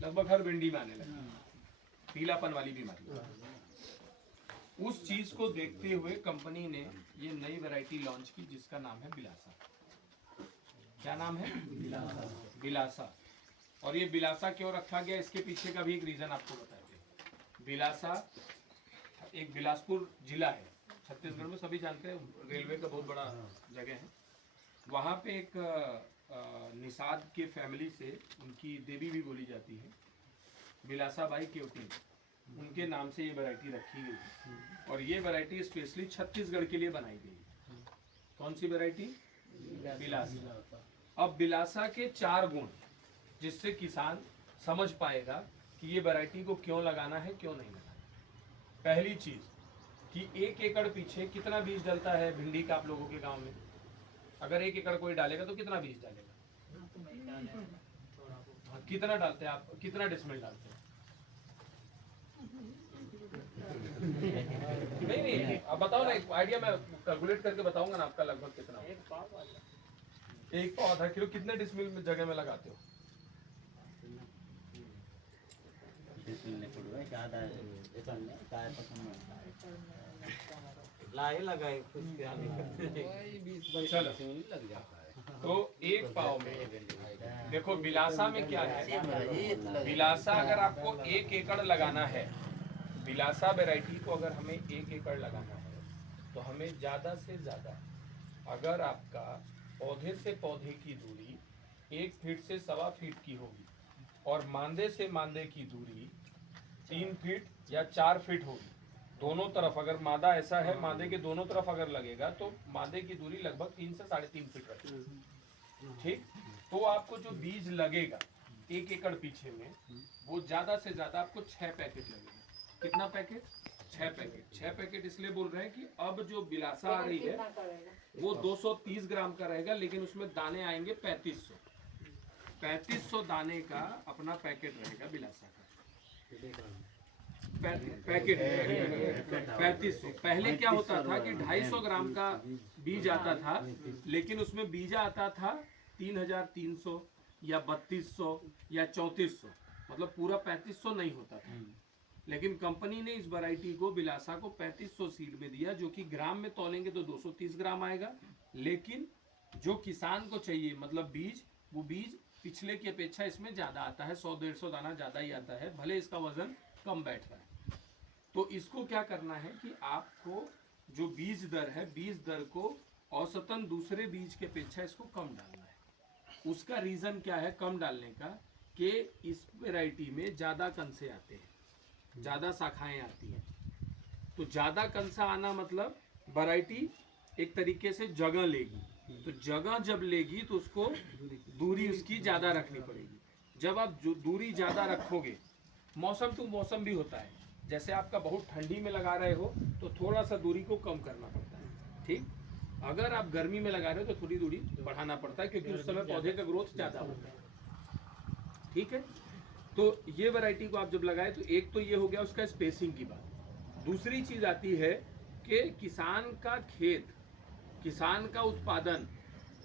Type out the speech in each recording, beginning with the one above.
लगभग हर भिंडी में आने लगी, पीलापन वाली बीमारी। उस चीज को देखते हुए कंपनी ने ये नई वैरायटी लॉन्च की जिसका नाम है बिलासा। क्या नाम है? बिलासा। और ये बिलासा क्यों रखा गया, इसके पीछे का भी एक रीजन आपको बताते हैं। बिलासा एक बिलासपुर जिला है छत्तीसगढ़ में, सभी जानते हैं, रेलवे का बहुत बड़ा जगह है। वहाँ पे एक निषाद के फैमिली से उनकी देवी भी बोली जाती है, बिलासा बाई केवटी, उनके नाम से ये वैरायटी रखी गई है। और ये वैरायटी स्पेशली छत्तीसगढ़ के लिए बनाई गई है। कौन सी वैरायटी? बिलासा। अब बिलासा के 4 गुण जिससे किसान समझ पाएगा कि ये वैरायटी को क्यों लगाना है, क्यों नहीं लगाना। पहली चीज कि 1 एकड़ पीछे कितना बीज डलता है भिंडी का आप लोगों के गांव में? अगर 1 एकड़ कोई डालेगा तो कितना बीज डालेगा? कितना डालते हैं आप, कितना डिसमिल डालते हैं? नहीं, आप बताओ ना, एक आइडिया मैं कैलकुलेट करके बताऊंगा ना आपका लगभग कितना। 1 पाव आधा किलो कितने डिसमिल में जगह में लगाते हो? चलो, तो 1 पाव में देखो बिलासा में क्या है। बिलासा अगर आपको 1 एकड़ लगाना है, बिलासा वैरायटी को अगर हमें 1 एकड़ लगाना है तो हमें ज्यादा से ज्यादा, अगर आपका पौधे से पौधे की दूरी 1 फीट से 1.25 फीट की होगी और मांदे से मांदे की दूरी 3 फीट या 4 फीट होगी, दोनों तरफ अगर मादा ऐसा है, मादे के दोनों तरफ अगर लगेगा तो मादे की दूरी लगभग 3 से 3.5 फीट रहेगी। ठीक, तो आपको जो बीज लगेगा 1 एकड़ पीछे में, वो ज्यादा से ज्यादा आपको 6 पैकेट लगेगा। कितना पैकेट? 6 पैकेट। 6 पैकेट इसलिए बोल रहे हैं कि अब जो बिलासा आ रही है वो 230 ग्राम का रहेगा, लेकिन उसमें दाने आएंगे 3500 दाने का अपना पैकेट रहेगा बिलासा का। पैकेट 3500। पहले क्या होता था कि 250 ग्राम का बीज आता था, लेकिन उसमें बीजा आता था 3300 या 3200 या 3400, मतलब पूरा 3500 नहीं होता था। लेकिन कंपनी ने इस वैरायटी को, बिलासा को 3500 सीड में दिया, जो कि ग्राम में तौलेंगे तो 230 ग्राम आएगा, लेकिन जो किसान को चाहिए मतलब बीज, वो बीज पिछले की अपेक्षा इसमें ज्यादा आता है, 100-150 दाना ज्यादा ही आता है, भले इसका वजन कम बैठ रहा है। तो इसको क्या करना है कि आपको जो बीज दर है, बीज दर को औसतन दूसरे बीज के अपेक्षा इसको कम डालना है। उसका रीजन क्या है कम डालने का, कि इस वैरायटी में ज्यादा कंसे आते हैं, ज्यादा शाखाएं आती हैं। तो ज्यादा कंसा आना मतलब वैरायटी एक तरीके से जगह लेगी, तो जगह जब लेगी तो उसको दूरी उसकी ज्यादा रखनी पड़ेगी। जब आप जो दूरी ज्यादा रखोगे, मौसम टू मौसम भी होता है, जैसे आपका बहुत ठंडी में लगा रहे हो तो थोड़ा सा दूरी को कम करना पड़ता है। ठीक, अगर आप गर्मी में लगा रहे हो तो थोड़ी दूरी बढ़ाना पड़ता है, क्योंकि उस समय पौधे का ग्रोथ ज्यादा होता है। ठीक है, तो ये वैरायटी को आप जब लगाए तो एक तो ये हो गया उसका स्पेसिंग की बात। दूसरी चीज आती है कि किसान का खेत, किसान का उत्पादन,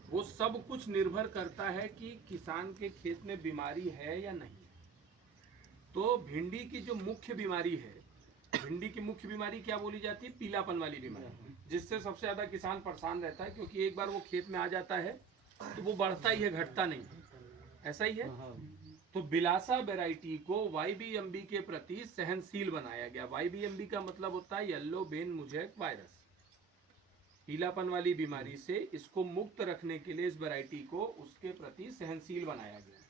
वो सब कुछ निर्भर करता है कि किसान के खेत में बीमारी है या नहीं। तो भिंडी की जो मुख्य बीमारी है, भिंडी की मुख्य बीमारी क्या बोली जाती है? पीलापन वाली बीमारी, जिससे सबसे ज्यादा किसान परेशान रहता है, क्योंकि एक बार वो खेत में आ जाता है तो वो बढ़ता ही है, घटता नहीं। ऐसा ही है। तो बिलासा वैरायटी को YBMB के प्रति सहनशील बनाया गया। YBMB का मतलब होता है येलो बेन मुजैक वायरस, पीलापन वाली बीमारी से इसको मुक्त रखने के लिए इस वैरायटी को उसके प्रति सहनशील बनाया गया।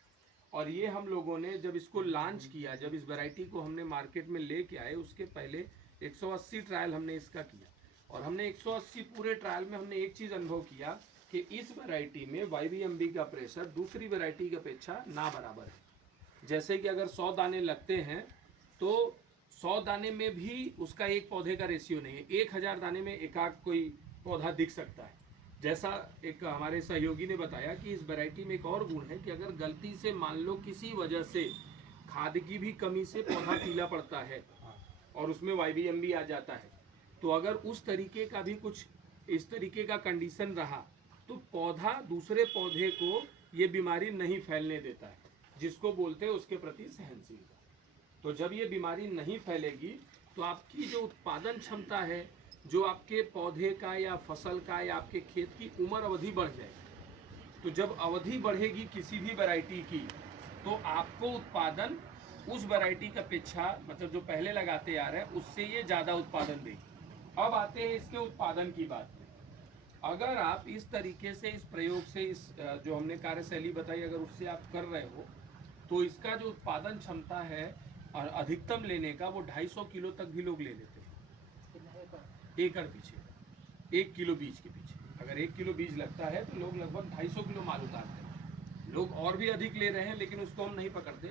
और ये हम लोगों ने जब इसको लॉन्च किया, जब इस वैरायटी को हमने मार्केट में लेके आए, उसके पहले 180 ट्रायल हमने इसका किया, और हमने 180 पूरे ट्रायल में हमने एक चीज अनुभव किया कि इस वैरायटी में YBMB का प्रेशर दूसरी वैरायटी की अपेक्षा ना बराबर है। जैसे कि अगर 100 दाने लगते हैं तो 100 दाने में भी उसका एक पौधे का रेशियो नहीं है, 1000 दाने में एक आध कोई पौधा दिख सकता है। जैसा एक हमारे सहयोगी ने बताया कि इस वैरायटी में एक और गुण है कि अगर गलती से मान लो किसी वजह से खाद की भी कमी से पौधा पीला पड़ता है और उसमें YBMB आ जाता है, तो अगर उस तरीके का भी कुछ इस तरीके का कंडीशन रहा तो पौधा दूसरे पौधे को ये बीमारी नहीं फैलने देता है। जिसको बोलते हैं उसके प्रति सहनशीलता। तो जब ये बीमारी नहीं फैलेगी तो आपकी जो उत्पादन क्षमता है, जो आपके पौधे का या फसल का या आपके खेत की उम्र अवधि बढ़ जाएगी। तो जब अवधि बढ़ेगी किसी भी वैरायटी की, तो आपको उत्पादन उस वैरायटी का अपेक्षा, मतलब जो पहले लगाते आ रहे हैं उससे ये ज़्यादा उत्पादन देगी। अब आते हैं इसके उत्पादन की बात में। अगर आप इस तरीके से, इस प्रयोग से, इस जो हमने कार्यशैली बताई, अगर उससे आप कर रहे हो तो इसका जो उत्पादन क्षमता है और अधिकतम लेने का, वो 250 किलो तक भी लोग ले लेते हैं एकड़ पीछे, 1 किलो बीज के पीछे। अगर 1 किलो बीज लगता है तो लोग लगभग 250 किलो माल उतारते हैं। लोग और भी अधिक ले रहे हैं, लेकिन उसको हम नहीं पकड़ते।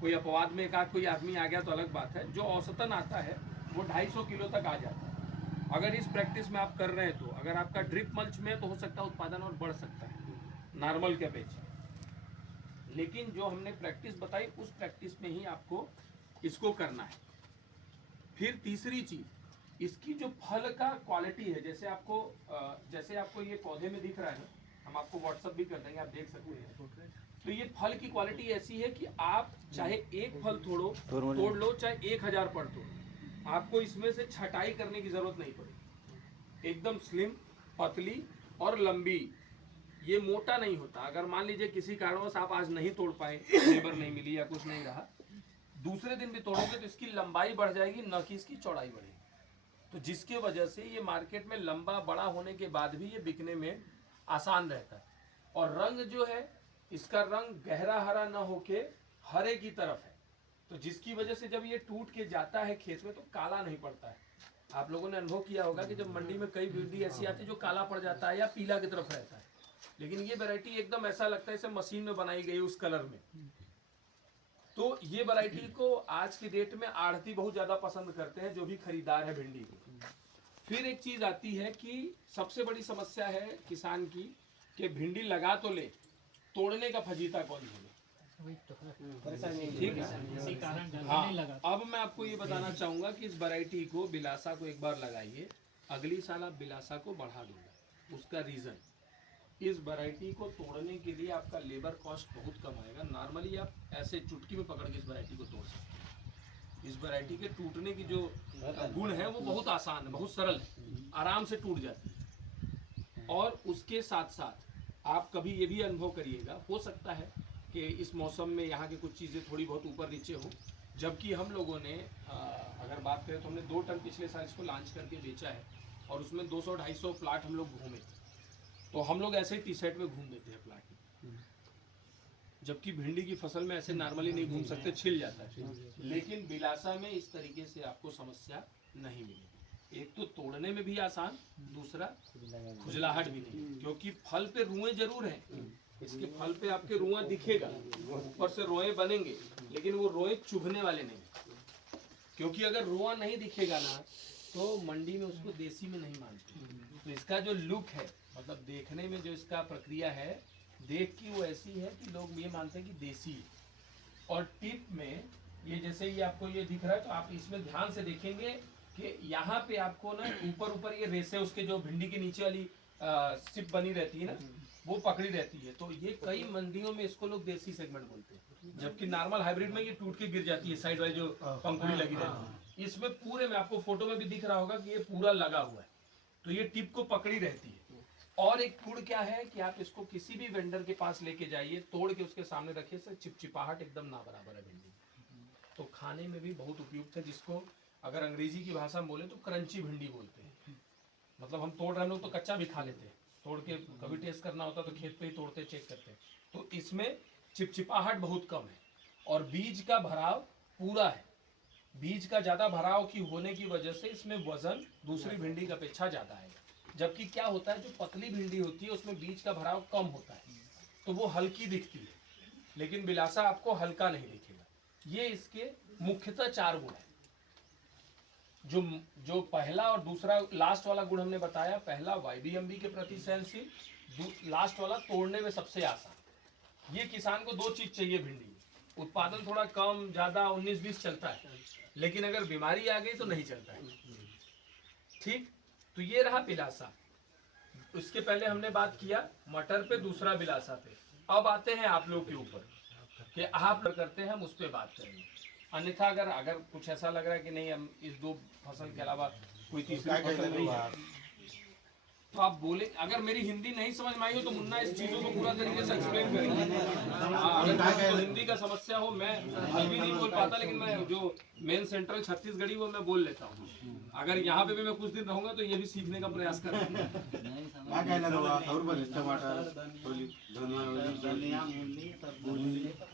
कोई अपवाद में एक कोई आदमी आ गया तो अलग बात है। जो औसतन आता है वो 250 किलो तक आ जाता है। अगर इस प्रैक्टिस में आप कर रहे हैं तो, अगर आपका ड्रिप मल्च में, तो हो सकता है उत्पादन और बढ़ सकता है नॉर्मल के अपेक्षा। लेकिन जो हमने प्रैक्टिस बताई, उस प्रैक्टिस में ही आपको इसको करना है। फिर तीसरी चीज, इसकी जो फल का क्वालिटी है, जैसे आपको ये पौधे में दिख रहा है ना, हम आपको व्हाट्सएप भी कर देंगे, आप देख सकते हैं। तो ये फल की क्वालिटी ऐसी है कि आप चाहे एक फल तोड़ लो, चाहे 1000 पर तोड़, आपको इसमें से छटाई करने की जरूरत नहीं पड़ेगी। एकदम स्लिम, पतली और लंबी। ये मोटा नहीं होता। अगर मान लीजिए किसी कारणवश आप आज नहीं तोड़ पाए, लेबर नहीं मिली या कुछ नहीं रहा, दूसरे दिन भी तोड़ोगे तो इसकी लंबाई बढ़ जाएगी, न कि इसकी चौड़ाई बढ़ेगी। तो जिसके वजह से ये मार्केट में लंबा बड़ा होने के बाद भी ये बिकने में आसान रहता है। और रंग जो है, इसका रंग गहरा हरा न होके हरे की तरफ है। तो जिसकी वजह से जब ये टूट के जाता है खेत में तो काला नहीं पड़ता है। आप लोगों ने अनुभव किया होगा कि जब मंडी में कई भिंडी ऐसी आती है जो काला पड़ जाता है या पीला की तरफ रहता है, लेकिन ये वैरायटी एकदम ऐसा लगता है जैसे मशीन में बनाई गई उस कलर में। तो ये वैरायटी को आज की डेट में आढ़ती बहुत ज्यादा पसंद करते हैं, जो भी खरीदार है भिंडी की। फिर एक चीज आती है कि सबसे बड़ी समस्या है किसान की कि भिंडी लगा तो ले, तोड़ने का फजीता कौन है। ठीक है, हाँ। अब मैं आपको ये बताना चाहूंगा कि इस वैरायटी को, बिलासा को एक बार लगाइए, अगली साल आप बिलासा को बढ़ा दूंगा। उसका रीजन, इस वैरायटी को तोड़ने के लिए आपका लेबर कॉस्ट बहुत कम आएगा। नॉर्मली आप ऐसे चुटकी में पकड़ के इस वैरायटी को तोड़ सकते हैं। इस वैरायटी के टूटने की जो गुण है वो बहुत आसान है, बहुत सरल है, आराम से टूट जाती है। और उसके साथ साथ आप कभी ये भी अनुभव करिएगा, हो सकता है कि इस मौसम में यहाँ की कुछ चीज़ें थोड़ी बहुत ऊपर नीचे हो, जबकि हम लोगों ने अगर बात करें तो हमने 2 टन पिछले साल इसको लॉन्च करके बेचा है, और उसमें 200-250 प्लाट हम लोग घूमे। तो हम लोग ऐसे ही टी-शर्ट में घूम देते हैं प्लाट में, जबकि भिंडी की फसल में ऐसे नॉर्मली नहीं घूम सकते, छिल जाता है। लेकिन बिलासा में इस तरीके से आपको समस्या नहीं मिलेगी। एक तो तोड़ने में भी आसान, दूसरा खुजलाहट भी नहीं, क्योंकि फल पे रुएं जरूर हैं। इसके फल पे आपके रुआ दिखेगा, ऊपर से रोए बनेंगे, लेकिन वो रोए चुभने वाले नहीं। क्योंकि अगर रुआ नहीं दिखेगा ना तो मंडी में उसको देसी में नहीं मानते। तो इसका जो लुक है, मतलब देखने में जो इसका प्रक्रिया है, देख की वो ऐसी है कि लोग ये मानते हैं कि देसी है। और टिप में ये जैसे ये आपको ये दिख रहा है, तो आप इसमें ध्यान से देखेंगे कि यहाँ पे आपको ना ऊपर ऊपर ये रेसे, उसके जो भिंडी के नीचे वाली सिप बनी रहती है ना, वो पकड़ी रहती है। तो ये कई मंडियों में इसको लोग देसी सेगमेंट बोलते हैं, जबकि नॉर्मल हाइब्रिड में ये टूट के गिर जाती है, साइड वाली जो पंखुड़ी लगी रहती है। इसमें पूरे में आपको फोटो में भी दिख रहा होगा कि ये पूरा लगा हुआ है, तो ये टिप को पकड़ी रहती है। और एक गुण क्या है कि आप इसको किसी भी वेंडर के पास लेके जाइए, तोड़ के उसके सामने रखिए, सर चिपचिपाहट एकदम ना बराबर है भिंडी, तो खाने में भी बहुत उपयुक्त है। जिसको अगर अंग्रेजी की भाषा में बोले तो क्रंची भिंडी बोलते हैं। मतलब हम तोड़ रहे लोग तो कच्चा भी खा लेते हैं, तोड़ के कभी टेस्ट करना होता तो खेत पे ही तोड़ते चेक करते। तो इसमें चिपचिपाहट बहुत कम है और बीज का भराव पूरा है। बीज का ज्यादा भराव की होने की वजह से इसमें वजन दूसरी भिंडी की अपेक्षा ज्यादा है। जबकि क्या होता है, जो पतली भिंडी होती है उसमें बीज का भराव कम होता है, तो वो हल्की दिखती है, लेकिन बिलासा आपको हल्का नहीं दिखेगा। ये इसके मुख्यतः 4 गुण है। जो पहला और दूसरा लास्ट वाला गुण हमने बताया, पहला YBMB के प्रति सहनशील, लास्ट वाला तोड़ने में सबसे आसान। ये किसान को 2 चीज चाहिए भिंडी में, उत्पादन थोड़ा कम ज्यादा 19-20 चलता है, लेकिन अगर बीमारी आ गई तो नहीं चलता है। ठीक, तो ये रहा बिलासा। उसके पहले हमने बात किया मटर पे, दूसरा बिलासा पे। अब आते हैं आप लोग के ऊपर। कि आप करते हैं हम उस पर बात करेंगे। अन्यथा अगर कुछ ऐसा लग रहा है कि नहीं हम इस 2 फसल के अलावा कोई तीसरी फसल नहीं है तो आप बोले। अगर मेरी हिंदी नहीं समझ में आई हो तो मुन्ना इस चीजों को पूरा तरीके से एक्सप्लेन करेंगे। अगर किसी को हिंदी का समस्या हो, मैं अभी नहीं बोल पाता लेकिन मैं जो मेन सेंट्रल छत्तीसगढ़ी वो मैं बोल लेता हूँ। अगर यहाँ पे भी मैं कुछ दिन रहूंगा तो ये भी सीखने का प्रयास करूंगा। टमाटर, धनिया, मूली, सब